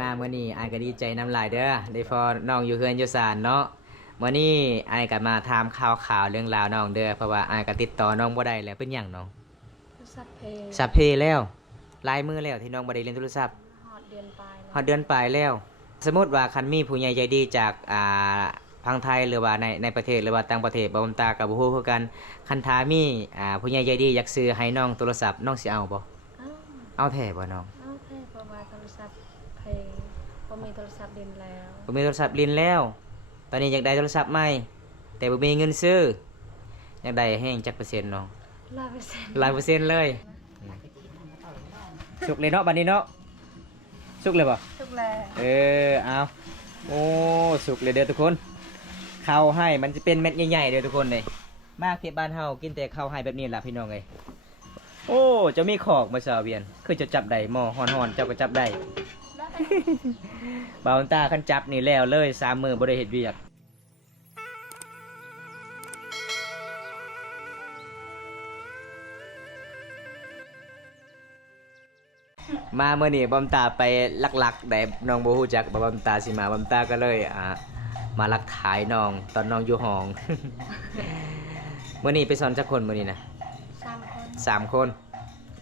มาเมื่อนี้ไอก็ดีใจน้ำลายเด้อได้พอน้องอยู่เฮือนอยู่ศาลเนาะเมื่อนี้ไอก็มาถามข่าวเรื่องราวน้องเด้อเพราะว่าไอก็ติดต่อน้องบ่ได้แล้วเป็นหยังน้องสัพเพสัพเพแล้วลายมือแล้วที่น้องบ่ได้เล่นโทรศัพท์ฮอดเดือนปลายฮอดเดือนปลายแล้ว สมมุติว่าคันมีผู้ใหญ่ใจดีจากพังไทยหรือว่าในประเทศหรือว่าต่างประเทศบ่ตากับบ่ฮู้คือกันคันถามีผู้ใหญ่ใจดีอยากซื้อให้น้องโทรศัพท์น้องสิเอาบ่เอาแท้บ่น้องเอาแท้เพราะว่าโทรศัพท์เพบ่มีโทรศัพท์เล่นแล้วบ่มีโทรศัพท์ลิ้นแล้วตอนนี้อยากได้โทรศัพท์ใหม่แต่บ่มีเงินซื้ออยากได้แฮงจักเปอร์เซ็นต์น้อง100%เลยสุกเลยเนาะบัดนี้เนาะสุกเลยบ่สุกแล้วเอาโอ้สุกเลยเด้อทุกคนข้าวให้มันจะเป็นเม็ดใหญ่ๆเด้อทุกคนเลยมากเขตบ้านเฮากินแต่ข้าวให้แบบนี้ล่ะพี่น้องเอ้ยโอ้จะมีขอกมาสาวเวียนคือจะจับได้หม้อฮ้อนๆเจ้าก็จับได้ บ่าวตาคันจับนี่แล้วเลย3 มื้อบ่ได้เฮ็ดเวียกมาเมื่อนี้บอมตาไปลักๆได้น้องบ่ฮู้จักบอมตาสิมาบอมตาก็เลยมาลักถ่ายน้องตอนน้องอยู่ห้อง เมื่อนี้ไปสอนจักคนมื้อนี้นะ3 คน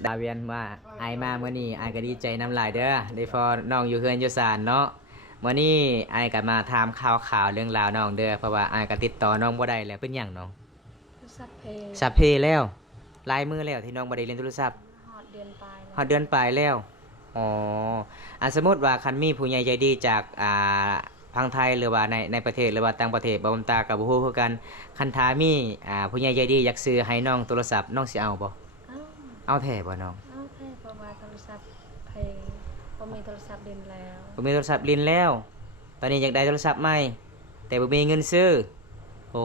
ดาเวียนว่าไอมาเมื่อนี้ไอก็ดีใจน้ำลายเด้อได้พอน้องอยู่เฮือนอยู่ศาลเนาะเมื่อนี้ไอก็มาถามข่าวเรื่องราวน้องเด้อเพราะว่าไอก็ติดต่อน้องบ่ได้แล้วเป็นหยังน้องสัพเพแล้วลายมือแล้วที่น้องบ่ได้เล่นโทรศัพท์ฮอดเดือนปลายฮอดเดือนปลายแล้วอ๋อสมมุติว่าคันมีผู้ใหญ่ใจดีจากพังไทยหรือว่าในประเทศหรือว่าต่างประเทศบ่ตากับบ่ฮู้คือกันคันถามีผู้ใหญ่ใจดีอยากซื้อให้น้องโทรศัพท์น้องสิเอาบ่เอาแท้บ่น้องเอาแท้เพราะว่าโทรศัพท์เพบ่มีโทรศัพท์เล่นแล้วบ่มีโทรศัพท์ลิ้นแล้วตอนนี้อยากได้โทรศัพท์ใหม่แต่บ่มีเงินซื้อโอ้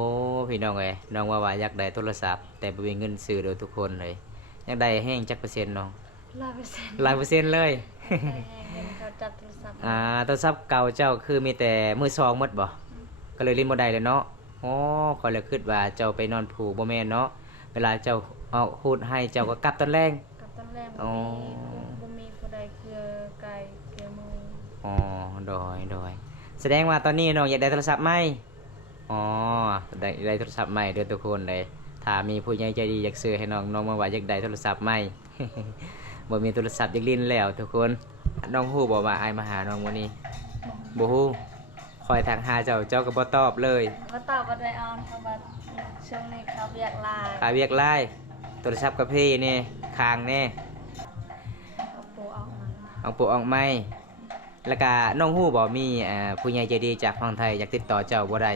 พี่น้องเอ้ยน้องว่าอยากได้โทรศัพท์แต่บ่มีเงินซื้อโดยทุกคนเลยอยากได้แฮงจักเปอร์เซ็นต์น้อง100%เลยเขาจับโทรศัพท์โทรศัพท์เก่าเจ้าคือมีแต่มือสองหมดบ่ก็เลยเล่นบ่ได้เลยเนาะอ๋อข้อยเลยคิดว่าเจ้าไปนอนผูบ่แม่นเนาะเวลาเจ้าเอาฮูดให้เจ้าก็กลับตอนแรงอ๋อบ่มีผู้ใดเกลือไก่เกลือหมูอ๋อโดยแสดงว่าตอนนี้น้องอยากได้โทรศัพท์ใหม่อ๋อได้โทรศัพท์ใหม่เด้อทุกคนเลยถ้ามีผู้ใหญ่ใจดีอยากซื้อให้น้องมาว่าอยากได้โทรศัพท์ใหม่ บ่มีโทรศัพท์อยากลิ้นแล้วทุกคนน้องฮู้บ่ว่าอ้ายมาหาน้องมื้อนี้บ่ฮู้คอยทักหาเจ้าก็บ่ตอบเลยบ่ตอบบ่ได้เอาเพราะว่าช่วงนี้เขาเวียกหลายขาเวียกหลายโทรศัพท์กระเพนี่ค้างแน่เอาปูออกใหม่แล้วก็น้องฮู้บ่มีผู้ใหญ่ใจดีจากฝั่งไทยอยากติดต่อเจ้าบ่ได้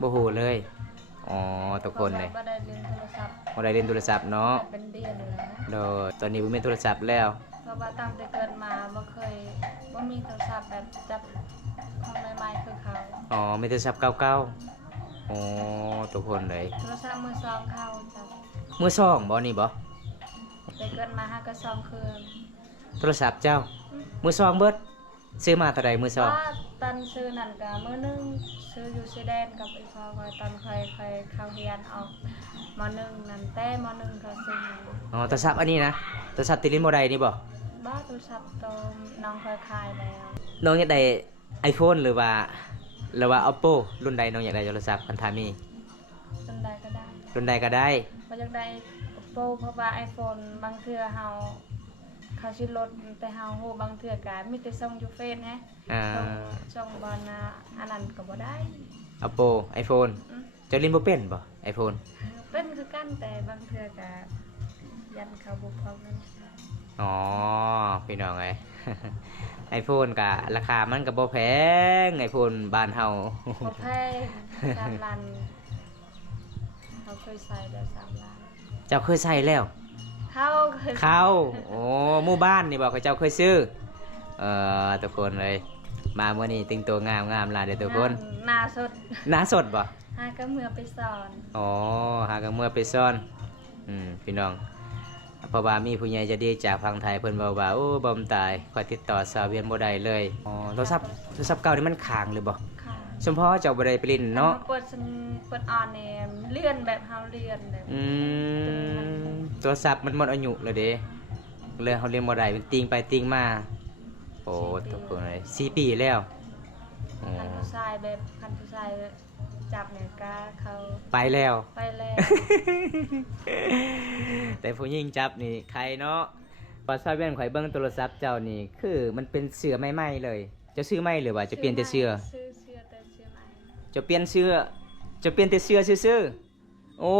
บ่ฮู้เลยอ๋อทุกคนเลยบ่ได้เล่นโทรศัพท์เนาะเป็นเดือนแล้วโดยตอนนี้บ่มีโทรศัพท์แล้วเพราะว่าตั้งแต่เกิดมาบ่มีโทรศัพท์แบบจับของใหม่ๆคือเขาอ๋อมีโทรศัพท์เก่าๆอ๋อทุกคนเลยโทรศัพท์มือสองเขาจับมือสองบ่นี่บ่แต่เกิดมาหาก็2เครื่องโทรศัพท์เจ้ามือสองเบิดซื้อมาเท่าใดมือสองตอนซื้อนั่นก็มื้อนึงซื้ออยู่ซีแดนกับอีพ่อคอยตอนเคยเข้าเรียนออกม.1 นั่นแต่ม.1เขาซื้ออ๋อโทรศัพท์อันนี้นะโทรศัพท์ติลินบ่ได้นี่บ่โทรศัพท์ตอนน้องเคยขายแล้วน้องอยากได้ iPhone หรือว่าOppo รุ่นใดน้องอยากได้โทรศัพท์คันถามีรุ่นใดก็ได้บ่อยากได้ Oppo เพราะว่า iPhone บางเทื่อเขาสิลดแต่เฮาฮู้บางเทื่อก็มีแต่ส่งอยู่เฟซนะส่งบ่นะอันนั้นก็บ่ได้ Oppo iPhone เจ้าลินบ่เป็นบ่ iPhone เป็นคือกันแต่บางเทื่อก็ยันเขาบ่พอกันอ๋อพี่น้องเอ้ย iPhone ก็ราคามันก็บ่แพง iPhone บ้านเฮาบ่แพง3ล้านเขาเคยใส่ได้3ล้านเจ้าเคยใส่แล้วเขาโอ้หมู่บ้านนี่บอกว่าเจ้าเคยซื้อทุกคนเลยมาเมื่อนี้ติงตัวงามหลายเด้อทุกคนหน้าสดบ่หาก็เมื่อไปสอนอ๋อหาก็เมื่อไปซ่อนพี่น้องเพราะว่ามีผู้ใหญ่จะดีจากฝั่งไทยเพิ่นเว้าว่าโอ้บ่ตายขอติดต่อสาวเวียนบ่ได้เลยอ๋อโทรศัพท์เก่านี่มันค้างหรือบ่ค่ะเฉพาะเจ้าบ่ได้ไปเล่นเนาะเปิดออนเนี่ยเลื่อนแบบเฮาเลื่อนแบบโทรศัพท์มันหมดอายุแล้วเด้เลยเฮาเล่นบ่ได้มันติงไปติงมาโอ้ อ้ทุกคนเลย4 ปีแล้วอ๋อ คันผู้ชายแบบคันผู้ชายจับเนี่ยก็เขา ไปแล้ว ไปแล้ว แต่ผู้หญิงจับนี่ใครเนาะพอซอยเวียนข่อยเบิ่งโทรศัพท์เจ้านี่คือมันเป็นเสื้อใหม่ๆเลยจะซื้อใหม่หรือว่าจะเปลี่ยนแต่เสื้อ ซื้อเสื้อแต่เสื้อใหม่ จะเปลี่ยนเสื้อจะเปลี่ยนแต่เสื้อซื่อๆโอ้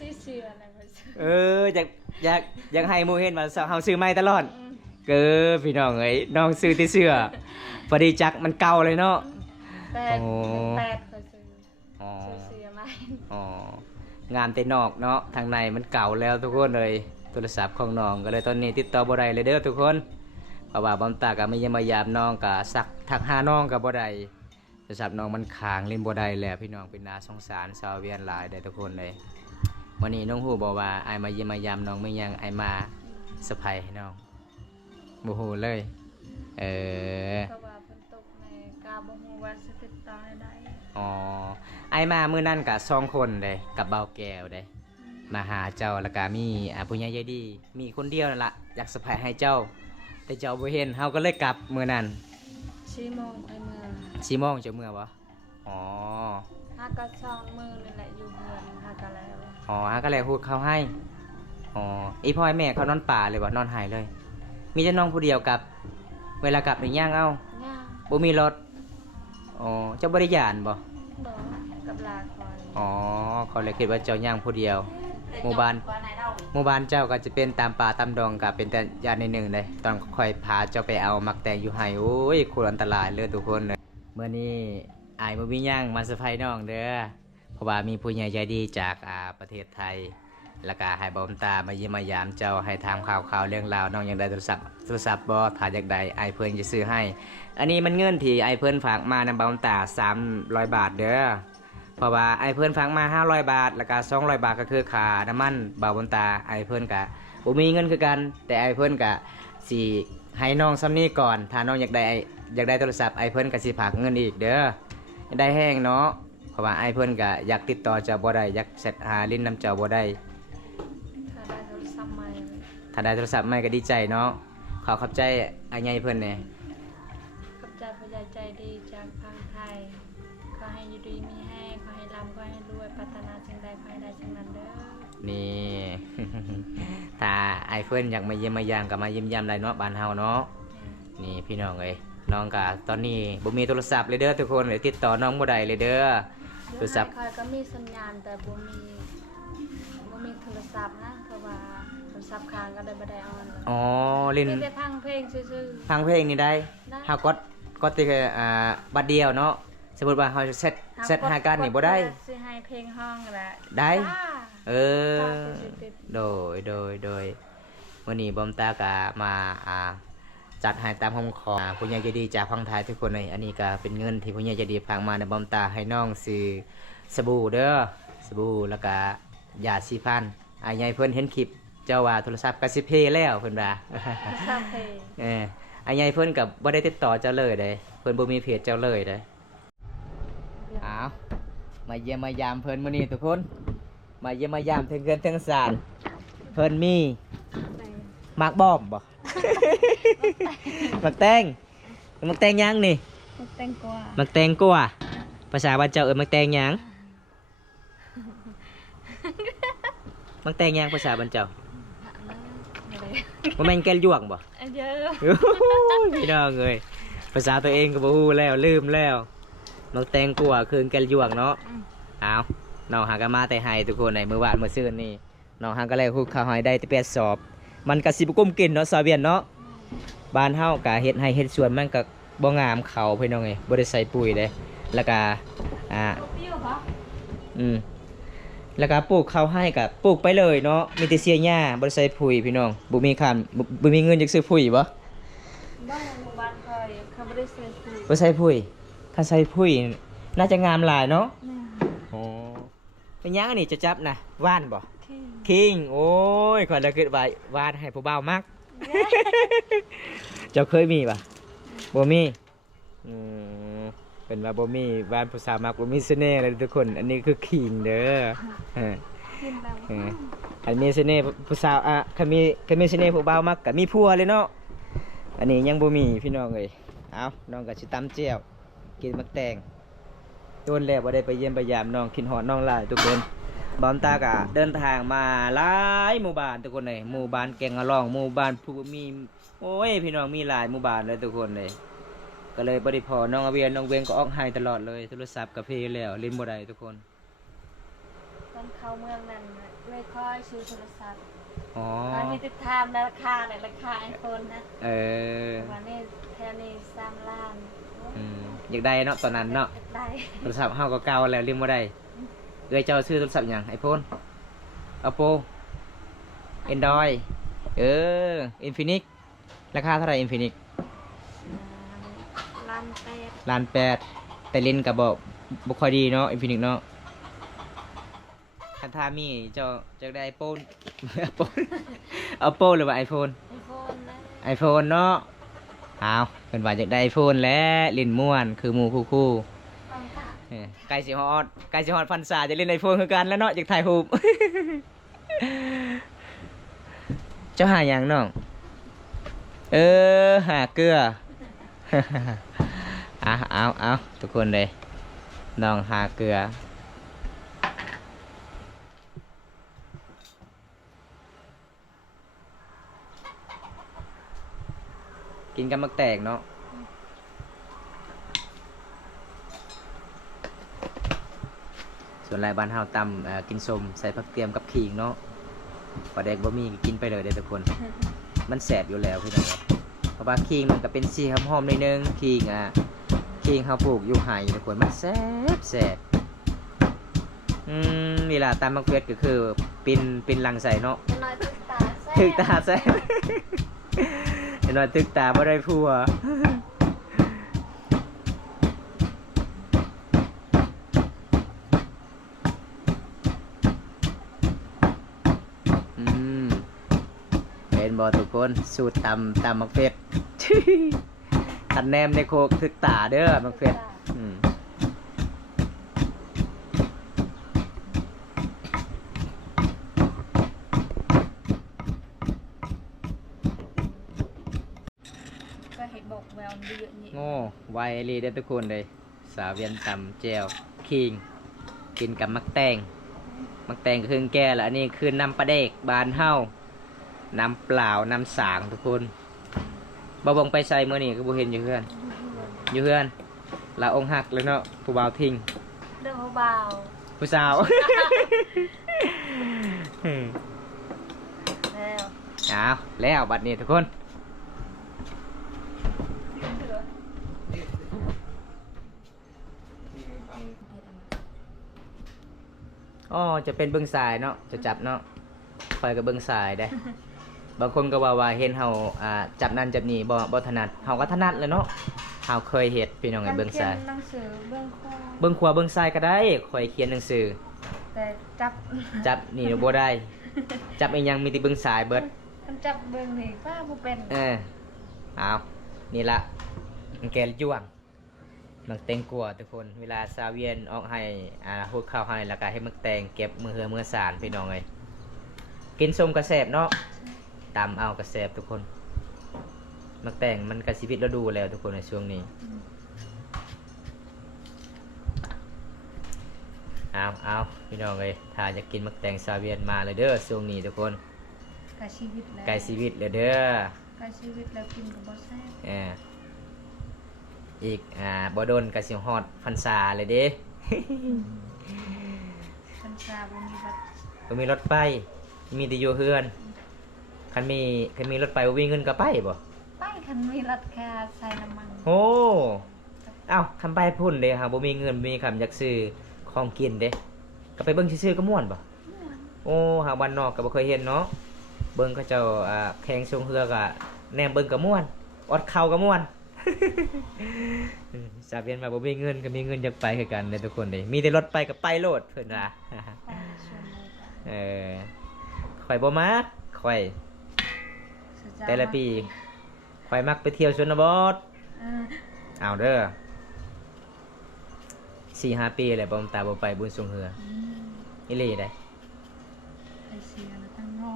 ซื้อเสื้ออะไรมาซื้อ อยากให้หมู่เห็นว่าเฮาซื้อใหม่ตลอด อืม เกิพี่น้องเอ้ยน้องซื้อแต่เสื้อพอดีจักมันเก่าเลยเนาะ แปด โอ้ แปดเขาซื้อ อ๋อ เสื้อใหม่ อ๋องานแต่นอกเนาะทางในมันเก่าแล้วทุกคนเลยโทรศัพท์ของน้องก็เลยตอนนี้ติดต่อบ่ได้เลยเด้อทุกคนเพราะว่าบอมตาก็ไม่ยามมายามน้องก็สักทักหาน้องก็บ่ได้โทรศัพท์น้องมันค้างเล่นบ่ได้แล้วพี่น้องเป็นน่าสงสารชาวเวียนหลายได้อทุกคนเลยวันนี้น้องฮู้บอกว่าอ้ายมาเยี่ยมมายามน้องไม่ยังอ้ายมาเซอร์ไพรส์ให้น้องบ่ฮู้เลยเออ เพราะว่าฝนตกในกาบ่ฮู้ว่าสิติดต่อได้ อ๋อไอ้มามื้อนั้นกับ2 คนเลยกับเบาแก้วเลยมาหาเจ้าแล้วก็มีผู้ใหญ่ใจดีมีคนเดียวนั่นล่ะอยากสะพายให้เจ้า แต่เจ้าบ่เห็นเฮาก็เลยกลับมื้อนั้น 4 โมงไปเมือง 4 โมงเจ้าเมื่อบ่อ๋อ หาก็ช่องมือนี่แหละอยู่เฮือนหาก็แล้ว อ๋อฮะก็เลยพูดเขาให้อ๋ออีพ่อแม่เขานอนป่าเลยบ่นอนหายเลย มีแต่น้องผู้เดียวกับ เวลากลับนี่ย่างเอ้า ย่าง บ่มีรถอ๋อเจ้าบ่ได้ย่านบ่ บ่กับลาคอย อ๋อเขาเลยคิดว่าเจ้าย่างผู้เดียว หมู่บ้านเจ้าก็จะเป็นตามป่าตามดงกับเป็นแต่ยานในหนึ่งเลยตอนค่อยพาเจ้าไปเอามักแตงอยู่ให้โอ้ยคุณอันตรายเลยทุกคนเลยเมื่อนี้อายบ่มีหย่างมาเซอร์ไพรส์น้องเด้อเพราะว่ามีผู้ใหญ่ใจดีจากประเทศไทยแล้วก็ให้บอมตามาเยี่ยมมายามเจ้าให้ถามข่าวเรื่องราวน้องอยากได้โทรศัพท์บ่ถ้าอยากได้ไอเพิ่นจะซื้อให้ อันนี้มันเงินที่ไอเพิ่นฝากมานำบอมตา300 บาทเด้อเพราะว่าไอเพิ่นฝากมา500 บาทแล้วก็200 บาทก็คือค่าน้ำมันเบาบนตาไอเพิ่นก็บ่มีเงินคือกันแต่ไอเพิ่นก็สิให้น้องซ้ำนี้ก่อนถ้าน้องอยากได้โทรศัพท์ไอเพิ่นก็สิฝากเงินอีกเด้ออยากได้แห้งเนาะเพราะว่าไอเพิ่นก็อยากติดต่อเจ้าบ่ได้อยากเสร็จหาลิ้นนำเจ้าบ่ได้ ถ้าได้โทรศัพท์ใหม่ ถ้าได้โทรศัพท์ใหม่ก็ดีใจเนาะขอขอบใจไอ้ใหญ่เพิ่นแหน่ กับใจผู้ใหญ่ใจดีจากทางไทยขอให้อยู่ดีมีแห้งขอให้ร่ำขอให้รวยปรารถนาสิ่งใดขอให้ได้สิ่งนั้นเด้อ นี่ ถ้าไอเพิ่นอยากมาเยี่ยมมายามก็มาเยี่ยมยามได้เนาะบ้านเฮาเนาะนี่พี่น้องเอ้ยน้องก็ตอนนี้บ่มีโทรศัพท์เลยเด้อทุกคนเลยติดต่อน้องบ่ได้เลยเด้อ โทรศัพท์ คอยก็มีสัญญาณแต่บ่มีโทรศัพท์นะเพราะว่าโทรศัพท์ค้างก็เลยบ่ได้ออนเลย อ๋อเล่น มีแต่ฟังเพลงซื่อ ฟังเพลงนี่ได้ ๆได้ เฮากดติบัดเดียวเนาะสมมุติว่าเฮาเซตหากันนี่บ่ได้ สิให้เพลงห้องแหละ ได้ จ้า เออ ติด โดยวันนี้บอมตากะมาจัดให้ตามคำขอผู้ใหญ่ใจดีจากพังไทยทุกคนเลยอันนี้ก็เป็นเงินที่ผู้ใหญ่ใจดีฝากมาในบอมตาให้น้องซื้อสบู่เด้อสบู่แล้วก็ยาสีฟันอายใหญ่เพิ่นเห็นคลิปเจ้าว่าโทรศัพท์ก็สิเพแล้วเพิ่นว่า ชอบเพลง อายใหญ่เพิ่นก็บ่ได้ติดต่อเจ้าเลยเด้เพิ่นบ่มีเพจเจ้าเลยเด้อ้าวมาเยี่ยมมายามเพิ่นมื้อนี้ทุกคน มาเยี่ยมมายามถึงเกินถึงศาลเพิ่นมีหมากบ้อมบ่ หมักแตงยังนี่ แตงกวา หมักแตงกว่าภาษาบ้านเจ้าเอิ้นหมักแตงยังหมักแตงยังภาษาบ้านเจ้าบ่แม่นแก้วยวงบ่ เยอะ โอ้ยพี่น้องเอ้ยภาษาตัวเองก็บ่ฮู้แล้วลืมแล้วหมักแตงกว่าคือแก้วยวงเนาะอ้าวน้องหากันมาแต่ให้ทุกคนในมื้อวานมื้อซื่นนี่น้องหาก็เลยฮู้ข้าวหอยได้แต่8 สอบ มันก็สิบ่กุ้มกินเนาะซาเวียนเนาะบ้านเฮาก็เฮ็ดให้เฮ็ดสวนมันก็บ่งามเขาพี่น้องเอ้ยบ่ได้ใส่ปุ๋ยเด้แล้วก็แล้วก็ปลูกข้าวให้ก็ปลูกไปเลยเนาะมีแต่เสียหญ้าบ่ได้ใส่ปุ๋ยพี่น้องบ่มีคันบ่มีเงินจักซื้อปุ๋ยบ่ บ้านหมู่บ้านคอยเขาไม่ได้ใส่ปุ๋ย บ่ใส่ปุ๋ยถ้าใส่ปุ๋ยน่าจะงามหลายเนาะอ๋อเป็นหยังอันนี้จะจับนะว่านบ่คิงโอ้ยขอยละคิดว่าว่านให้ผู้บ่าวมัก เจ้าเคยมีป่ะบ่มีเป็นว่าบ่มีบ้านผู้สาวมักบ่มีเสน่ห์เลยทุกคน อันนี้คือขิงเด้ออันมีเสน่ห์ผู้สาวคันมีเสน่ห์ผู้บ่าวมักก็มีผัวเลยเนาะ อันนี้ยังบ่มีพี่น้องเอ้ยเอาน้องก็สิตำแจ่วกินมักแตงโดนแล้วบ่ได้ไปเยี่ยมไปยามน้องคิดฮอดน้องหลายทุกคนบอมตาก็เดินทางมาหลายหมู่บ้านทุกคนเลยหมู่บ้านแกงอะล่องหมู่บ้านผู้มีโอ้ยพี่น้องมีหลายหมู่บ้านเลยทุกคนเลยก็เลยบ่ได้พอน้องอาเวียนน้องเวงก็ออกให้ตลอดเลยโทรศัพท์ก็เพลแล้วเล่นบ่ได้ทุกคน ตอนเข้าเมืองนั้นไม่ค่อยซื้อโทรศัพท์ อ๋อ ตอนนี้ติดตามราคาเนี่ยราคาไอโฟนนะ เออ วันนี้แค่นี้3 ล้าน อยากได้เนาะตอนนั้นเนาะ ได้ โทรศัพท์เฮาก็เก่าแล้วลืมบ่ได้เอ้ยเจ้าซื้อโทรศัพท์หยัง iPhone Oppo Android Infinix ราคาเท่าไหร่ Infinix ล้านแปด 1,800,000แต่เลนส์ก็บ่ค่อยดีเนาะ Infinix เนาะคันถ้ามีเจ้าได้ iPhone Oppo หรือว่า iPhone ไอโฟนนะ iPhone เนาะอ้าวเพิ่นว่าอยากได้ iPhone แล้วลิ้นม่วนคือหมู่คู่ ต้องค่ะ ใกล้สิฮอดพรรษาจะเล่น iPhone คือกันแล้วเนาะอยากถ่ายรูป เจ้าหาหยังน้องหาเกลือ เอาทุกคนเลยน้องหาเกลือกินกับมักแตกเนาะส่วนลายบ้านเฮาตำกินส้มใส่ผักเทียมกับขิงเนาะปลาแดกบะหมี่กินไปเลยเด้อทุกคน มันแสบอยู่แล้วพี่น้องครับเพราะว่าขิงมันก็เป็นสีหอมๆหน่อยนึงขิงเฮาปลูกอยู่ไห่ทุกคนมันแซ่บเวลาตำมักเผ็ดก็คือปินลังใส่เนาะ น้อยตึกตาแซ่ ตึกตาแซ่บ น้อยตึกตาบ่ได้ผัว เป็นบอทุกคนสูตรตำมักเฟ็ด ขันแนมในโคกทึกตาเด้อมักเฟ็ดก็เห็นบอกแววดีอย่างนี้ โง่ไวรีเด้อทุกคนเลยสาวเวียนตำแจวคิงกินกับมักแตงก็คือแก่แล้วอันนี้คือน้ำปลาเด็กบานเฮาน้ำเปล่าน้ำสางทุกคนบ่บงไปใส่มื้อนี้ก็บ่เห็นอยู่เพื่อนลาองค์หักเลยเนาะผู้บ่าวทิ้ง เรื่องเบา ผู้สาว ๆแล้ว เอาแล้วบัดนี้ทุกคนอ๋อจะเป็นเบิ้งสายเนาะจะจับเนาะคอยกับเบิ้งสายได้ บางคนก็ว่าเห็นเฮาจับนั่นจับนี่บ่ถนัดเฮาก็ถนัดเลยเนาะเฮาเคยเฮ็ดพี่น้องไงเบิ้งสาย หนังสือเบื้องข้อ เบิ้งขวาเบิ้งซ้ายก็ได้คอยเขียนหนังสือ แต่จับ จับนี่บ่ได้ จับอีหยังมีแต่เบิ้งสายเบิด มันจับเบื้องนี่ป้าบ่เป็น เอานี่ละมันแกจ้วงมักแตงกัวทุกคนเวลาซาเวียนออกให้หุดข้าวให้แล้วก็ให้มักแตงเก็บมือเหือมือสารพี่น้องเลยกินส้มกระแสบเนาะตำเอากระแสบทุกคนมักแตงมันกระชีวิตเราดูแล้วทุกคนในช่วงนี้เอาพี่น้องเลยถ้าอยากกินมักแตงซาเวียนมาเลยเด้อช่วงนี้ทุกคน กะชีวิตแล้ว ใกล้ชีวิตเลยเด้อก ะชีวิตแล้วกินกับบ่แซ่บ อีกบ่โดนกระสิฮอดพรรษาเลยเด้ คันชาบ่มีบัตร บ่มีรถไปมีแต่อยู่เฮือนคันมีรถไปบ่มีเงินก็ไปบ่ ไปคันมีราคาใส่น้ำมัน โอ้เอ้าคันไปพุ่นเด้หาบ่มีเงินบ่มีคำอยากซื้อของกินเด้ก็ไปเบิ่งซื่อๆก็ม่วนบ่โอ้หาบ้านนอกก็บ่เคยเห็นเนาะเบิ่งเขาเจ้าแข่งทรงเรือก็แนมเบิ่งก็ม่วนอดเข้าก็ม่วน สาเวียนมาบ่มีเงินก็มีเงินอยากไปคือกันเด้ทุกคนเด้มีแต่รถไปก็ไปโลดเพิ่นว่า ไปชวนเลยจ้ะ ข่อยบ่มักข่อย สุดยอด แต่ละปีข่อยมักไปเที่ยวชนบท เออ เอาเด้อ 4-5 ปีแหละบ่ตาบ่ไปบุญสงเฮือ อืม อีหลีได้ ไปเสียแล้วตั้งงอ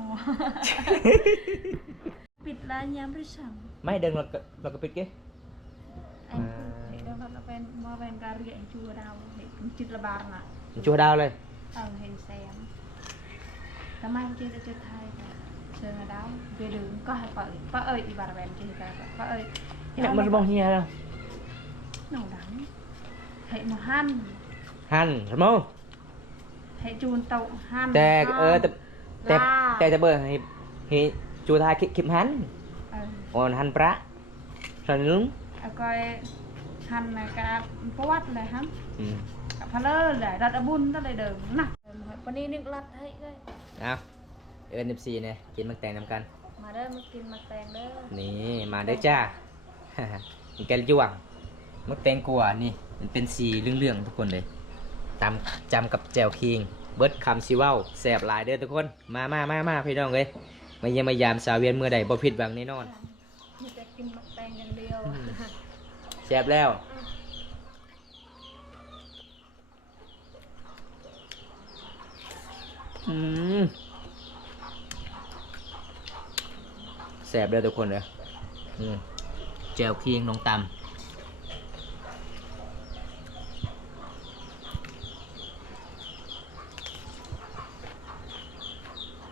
ปิดร้านยามด้วยสั่ง ไม่เดินเราก็ปิดกี้ anh thì đâu nó ven mà ven cà ri anh chua đau thì cũng chích là bàn à ชัวดาวเลย hình xem tao mang chơi để chơi thay chơi là đau về đường có hai vợ ơi đi bà ven chơi cả vợ ơi เนี่ยมันมองเฮียแล้ว nấu đắng hệ nó han หันสมอง hệ chun tàu han แต่แต่จะเบิร์ให้จูทายคลิปหันอ่อนหันประสันลุง coi han là cả quát này hả อืม cả phá lơ để đặt ở bún đó lại đường nèวันนี้นึกลัดให้เลย เอาเอิญ14เนี่ยกินมักแตงนำกัน มาเด้อมากินมาแตงเด้อ นี่มาได้อจ้า มีแกงจ้วงมักแตงกัวนี่มันเป็นสีเหลืองๆทุกคนเลยตำจำกับแจ่วคิงเบิร์ดคำซิเว้าแสบหลายเด้อทุกคนมาพี่น้องเลยมาเยี่ยมมายามสาวเวียนเมื่อใดบ่ผิดหวังแน่นอน มีแต่กินมาแตงอย่างเดียว แสบแล้วแสบเลยทุกคนเลยแจ่วคิงลงตำ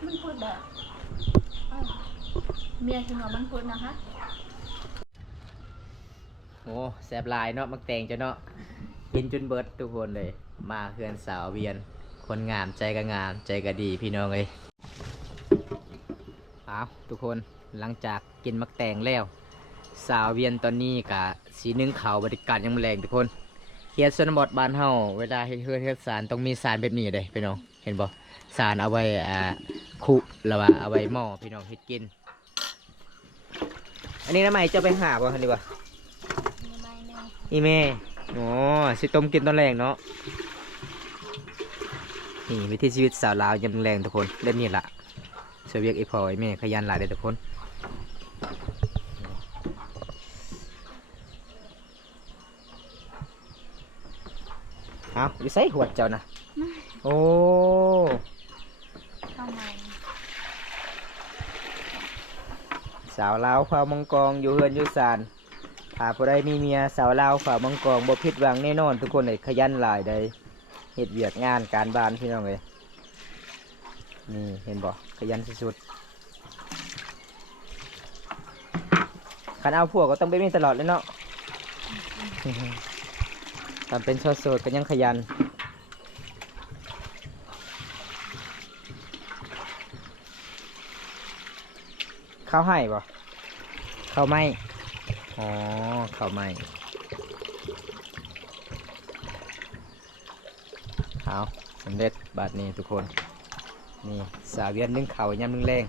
มันพูดแบบเมียคือหนอมันพูดนะคะ โอ้แสบหลายเนาะมักแตงจ้ะเนาะกินจนเบิดทุกคนเลย มาเพื่อนสาวเวียน คนงามใจก็งามใจก็ดีพี่น้องเลยเอาทุกคนหลังจากกินมักแตงแล้วสาวเวียนตอนนี้กะสีนึ่งเขาวบริการยังแรงทุกคนเฮียชนบทบ้านเฮาเวลาเฮ็ดเฮือนเฮ็ดสารต้องมีสารแบบนี้เลยพี่น้องเห็นบ่สารเอาไว้คุแล้วว่าเอาไว้หม้อพี่น้องเฮ็ดกิน อันนี้ทำไมจะไปหาบ่คันดีบ่ มีไม่แน่ อีเม่อ๋อสิต้มกินตอนแรงเนาะนี่วิถีชีวิตสาวลาวยามแรงทุกคนเล่นนี่ล่ะเสวียกอีพออีเม่ขยันหลายเลยทุกคนเอาอยู่ใส่หัวเจ้านะโอ้ เข้ามา สาวลาวฝ่ามังกรอยู่เฮือนอยู่ศาลถ้าผู้ใดมีเมียสาวลาวฝ่ามังกรบ่ผิดหวังแน่นอนทุกคนเลยขยันหลายได้เฮ็ดเวียกงานการบ้านพี่น้องเลยนี่เห็นบ่ขยันสุดๆคันเอาพวกก็ต้องไปมีตลอดเลยเนาะ ทำเป็นโสดๆก็ยังขยันข้าวให้บ่ข้าวไหมอ๋อข้าวไหมเอาสำเร็จบาทนี้ทุกคนนี่สาวเวียนนึ่งข้าวยำนึ่งแรง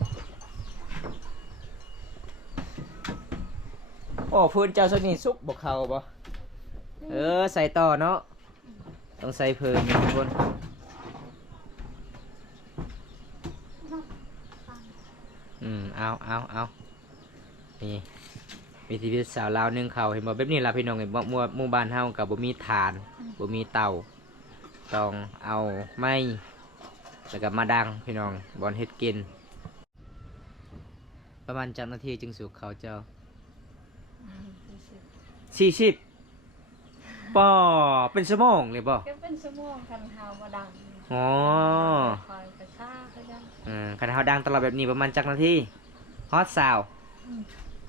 โอ้พื้นเจ้าสนิทซุกบอกเขาบ่ใส่ต่อเนาะต้องใส่เพิ่มทุกคนเอานี่วิธีสาวลาวนึ่งข้าวเห็นบ่แบบนี้ล่ะพี่น้องเห็นบ่หมู่บ้านเฮากับบ่มีถ่านบ่มีเตาต้องเอาไม้แล้วก็มาดังพี่น้องบอนเฮ็ดกินประมาณจักนาทีจึงสุกข้าวเจ้า40ป่อเป็นชั่วโมงเลยบ่ ก็เป็นชั่วโมงคันเฮามาดัง อ๋อ คอยกระชากเขาจัง คันเฮาดังตลอดแบบนี้ประมาณจักนาทีฮอตซาว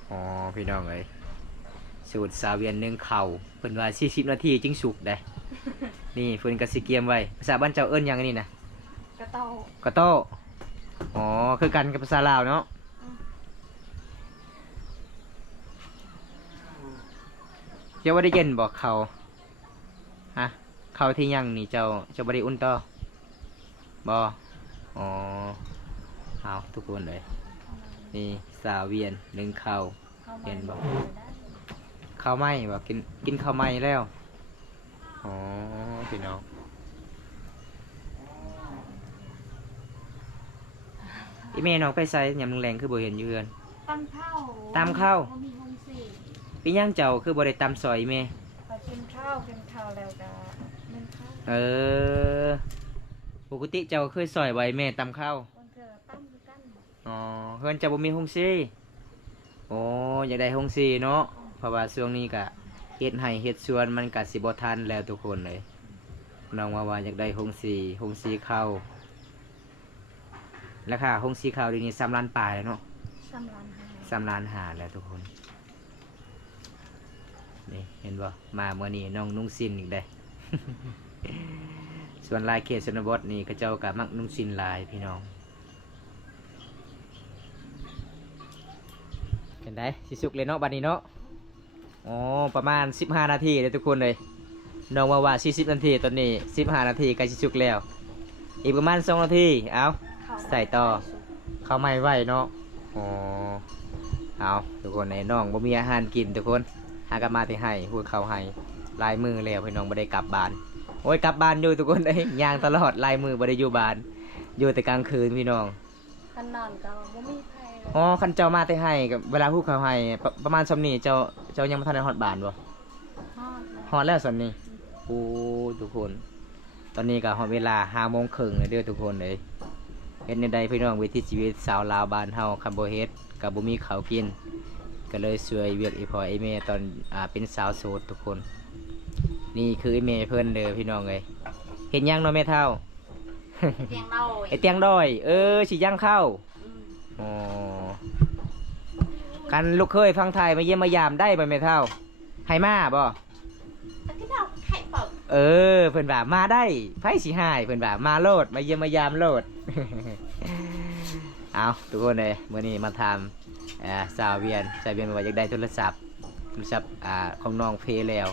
อ๋อพี่น้องเอ้ยสูตรสาวเวียนนึ่งข้าวเพิ่นว่า40นาทีจึงสุกได้ นี่เพิ่นก็สิเกียมไว้ภาษาบ้านเจ้าเอิ้นหยังอันนี้นะ กระเต้าก ะโต้อ๋อคือกันกับภาษาลาวเนาะเจ้าบ่ได้เย็นบ่เขาฮะเขาที่ยังนี่เจ้าบ่ได้อุ่นต่อบ่อ๋อเอาทุกคนเลยนี่สาวเวียนนึ่งข้าว เข้ามา เห็นบ่ ได้ ข้าวไหม้บ่กินข้าวไหม้แล้วอ๋อพี่น้องอีเมน้องไปใส่ยำแรงคือบ่เห็นอยู่เฮือน ตำข้าว ตำข้าว บ่มีห้องสี่ ปีย่างเจ้าคือบ่ได้ตำซอยอีเม พอกินข้าวแล้วก็นึ่งข้าว เออปกติเจ้าเคยซอยไว้แม่ตำข้าว บางเทื่อตั้มคือกัน อ๋อเฮือนเจ้าบ่มีฮงซี่ โอ้อยากได้ห้องซีเนาะเพราะว่าช่วงนี้ก็เฮ็ดไร่เฮ็ดสวนมันก็สิบ่ทันแล้วทุกคนเลยน้องว่าอยากได้ห้องซีเข้าราคาห้องซีเข้าเดี๋ยวนี้3ล้านปลายแล้วเนาะ 3 ล้านห้า 3ล้านห้าแล้วทุกคนนี่เห็นบ่มาเมื่อนี้น้องนุ่งสินอีกได้ ส่วนลายเขตชนบทนี่ก็เจ้ากับมักนุ่งสินลายพี่น้องเห็นได้สิสุกเลยเนาะบัดนี้เนาะอ๋อประมาณ15นาทีเลยทุกคนเลยน้องว่า40นาทีตอนนี้15นาทีใกล้สิสุกแล้วอีกประมาณ2นาทีเอาใส่ต่อเข้าไม่ไหวเนาะอ๋อเอาทุกคนในน้องบ่มีอาหารกินทุกคนหากลับมาที่ให้พูดเข้าให้ลายมือแล้วพี่น้องบ่ได้กลับบ้านโอ้ยกลับบ้านอยู่ทุกคนได้ย่างตลอดลายมือบ่ได้อยู่บ้านอยู่แต่กลางคืนพี่น้อง คันนอนก็บ่มีไผเลย อ๋อคันเจ้ามาแต่ให้กับเวลาพูดเข้าให้ประมาณซำนี้เจ้ายังบ่ทันได้ฮอดบ้านบ่ ฮอดแล้ว ฮอดแล้วซำนี้โอ้ทุกคน ตอนนี้ก็ฮอดเวลา5:30แล้วเด้อทุกคนเลยเฮ็ดในใดพี่น้องวิถีชีวิตสาวลาวบ้านเฮาคันบ่เฮ็ดก็บ่มีข้าวกินก็เลยช่วยเวียกอีพ่ออีแม่ตอนเป็นสาวโสดทุกคน นี่คืออีแม่เพิ่นเด้อพี่น้องเอ้ยเฮ็ดหยังเนาะแม่เฒ่า เตียงเรา ไอ้เตียงดอยสิย่างข้าวอ๋อกันลูกเคยฟังไทยมาเยี่ยมมายามได้บ่แม่เฒ่าให้มาบ่ แต่ที่เราให้เปิด เพิ่นว่ามาได้ไผสิหายเพิ่นว่ามาโลดมาเยี่ยมมายามโลด เอาทุกคนเลยมื้อนี้มาทำสาวเวียนว่าอยากได้โทรศัพท์ของน้องเพแล้ว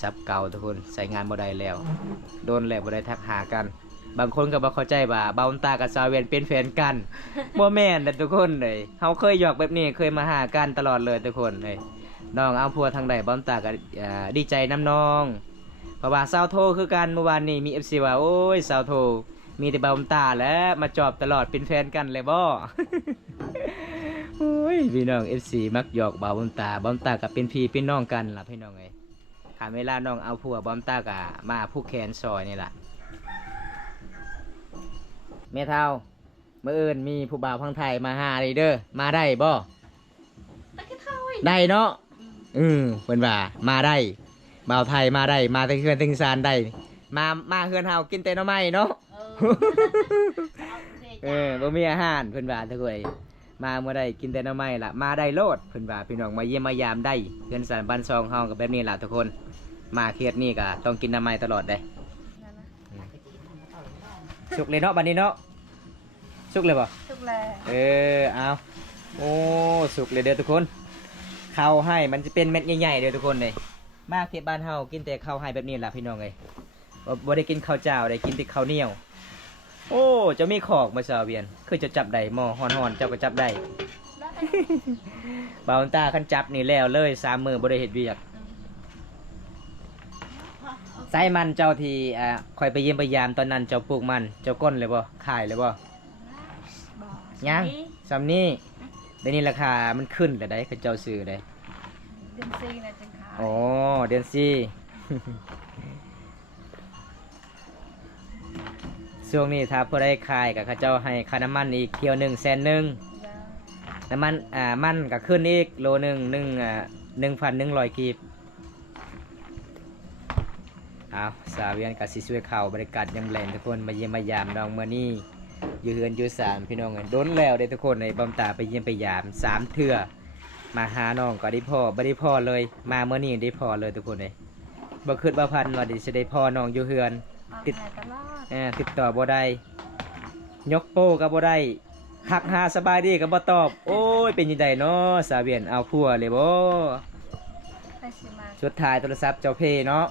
ซับเก่าทุกคนใช้งานบ่ได้แล้วโดนแล้วบ่ได้ทักหากันบางคนก็บ่เข้าใจว่าเบาตากับสาวเวียนเป็นแฟนกัน บ่แม่นเด้อทุกคนเลยเฮาเคยหยอกแบบนี้เคยมาหากันตลอดเลยทุกคนเลยน้องเอาผัวทางใดเบาตาก็ดีใจน้ำน้องเพราะว่าสาวโทคือกันเมื่อวานนี้มี FC ว่าโอ้ยสาวโทมีแต่เบาตาแล้วมาจอบตลอดเป็นแฟนกันเลยบ่ โอ้ยพี่น้อง FC มักหยอกเบาตาก็เป็นพี่เป็นน้องกันล่ะพี่น้องเอ้ยถ้าเวลาน้องเอาผัวเบาตาก็มาผูกแขนซอยนี่ล่ะแม่เฒ่าเมื่ออื่นมีผู้บ่าวพังไทยมาหาเลยเด้อมาได้บ่ แต่ที่เท่าอีก ได้เนาะเพิ่นว่ามาได้บ่าวไทยมาได้มาแต่เฮือนถึงซานได้มาเฮือนเฮากินแต่หน่อไม้เนาะ บ่มีอาหารเพิ่นว่าทุกคนมาเมื่อใดกินแต่หน่อไม้ล่ะมาได้โลดเพิ่นว่าพี่น้องมาเยี่ยมมายามได้เฮือนสานบ้านซองเฮาก็แบบนี้ล่ะทุกคนมาเขตนี้ก็ต้องกินหน่อไม้ตลอดเด้ นั่นนะ สุกเลยเนาะบัดนี้เนาะสุกเลยบ่ ทุกแล้ว เอาโอ้สุกเลยเด้อทุกคนข้าวให้มันจะเป็นเม็ดใหญ่ๆเด้อทุกคนเลยมาเขตบ้านเฮากินแต่ข้าวให้แบบนี้ล่ะพี่น้องเอ้ยบ่ได้กินข้าวเจ้าได้กินแต่ข้าวเหนียวโอ้เจะมีขอกมาซาเวียนคือจะจับได้หม้อฮ้อนๆเจ้าก็จับได้ ได้ บ่าวตาคันจับนี่แล้วเลย3 มื้อบ่ได้เฮ็ดเวียกไส้มันเจ้าที่คอยไปเยี่ยมไปยามตอนนั้นเจ้าปลูกมันเจ้าก้นเลยบ่ขายเลยบ่ ยังซำนี้เดี๋ยวนี้ราคามันขึ้นแต่ได้คือเจ้าซื้อได้ เดือน4น่ะจังขาย อ๋อเดือนสี่ ช่วงนี้ถ้าผู้ใดขายกับเขาเจ้าให้ค่าน้ำมันอีกเที่ยว100,000น้ำมันมันก็ขึ้นอีกโลหนึ่ง1,100 กีบเอาสาวเวียนกับสิช่วยข่าวบริการยำแรงทุกคนมาเยี่ยมมายามน้องเมื่อนี้อยู่เฮือนอยู่ศาลพี่น้องเอ้ยโดนแล้วเด้ทุกคนในบำตาไปเยี่ยมไปยาม3 เทื่อมาหาน้องก็ได้พ่อบ่ได้พ่อเลยมาเมื่อนี้ได้พ่อเลยทุกคนเลยบ่คิดว่าพันว่าสิได้พ่อน้องอยู่เฮือน ติด ออกให้ตลอด ติดต่อบ่ได้ยกโป้ก็บ่ได้หักหาสบายดีก็บ่ตอบ โอ้ยเป็นยังไงเนาะสาวเวียนเอาผัวเลยบ่ ไปสิมา สุดท้ายโทรศัพท์เจ้าเพเนาะ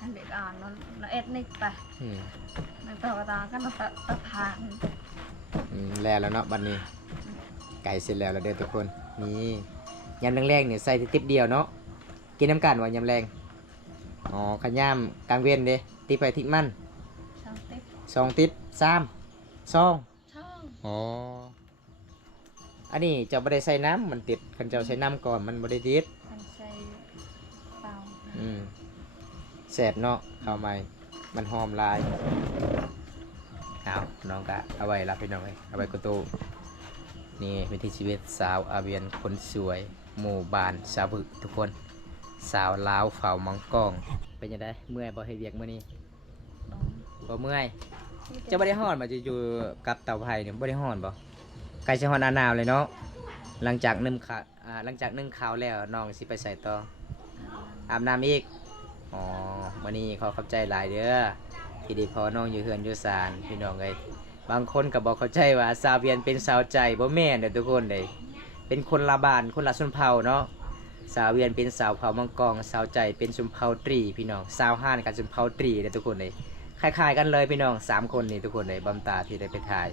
อันเด็กอ่อนนเอ็ดนิกไปมันต่อกระตากันตะพาน แล้วเนาะบัดนี้ไก่เสร็จแล้วเด้อทุกคนนี่ยำแรงๆเนี่ยใส่ติ๊บเดียวเนาะกินน้ำกันว่ายำแรงอ๋อขย่ามกลางเวียนเด้ติ๊บไปติ๊บมัน ช่องติ๊ก 2 ติ๊บ3 2 ช่อง อ๋ออันนี้เจ้าบ่ได้ใส่น้ำมันติดคันเจ้าใส่น้ำก่อนมันบ่ได้ติด มันใส่ แสบเนาะข้าวใหม่มันหอมหลายเอาน้องก็เอาไว้รับพี่น้องเลยเอาไว้กุตูนี่วิถีชีวิตสาวอาเวียนคนสวยหมู่บ้านสาวบึกทุกคนสาวลาวเฝ้ามังกองเป็นยังไงเมื่อยบ่ให้เวียกมื้อนี้บ่เมื่อยจะบ่ได้ฮ้อนมาจะอยู่กับเตาไผ่เนี่ยบ่ได้ฮ้อนบ่ใกล้สิฮ้อนหน้าหนาวเลยเนาะหลังจากนึ่งข้าวแล้วน้องสิไปใส่ต่ออาบน้ำอีกอ๋อมื้อนี้ขอขอบใจหลายเด้อที่ได้พอน้องอยู่เฮือนอยู่ศาลพี่น้องเอ้ยบางคนก็บอกเข้าใจว่าสาวเวียนเป็นสาวใจบ่แม่นเด้อทุกคนเด้เป็นคนละบ้านคนละชนเผ่าเนาะสาวเวียนเป็นสาวเผ่ามังกรสาวใจเป็นชนเผ่าตรีพี่น้องสาวห้านกับชนเผ่าตรีเด้อทุกคนเด้คล้ายๆกันเลยพี่น้อง3คนนี่ทุกคนเด้บำตาที่ได้ไปถ่าย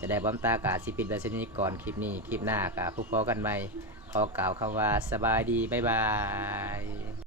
จะได้บำตากะสิปิดไว้เช่นนี้ก่อนคลิปนี้คลิปหน้ากะพบกันใหม่ขอกล่าวคำว่าสบายดีบ๊ายบาย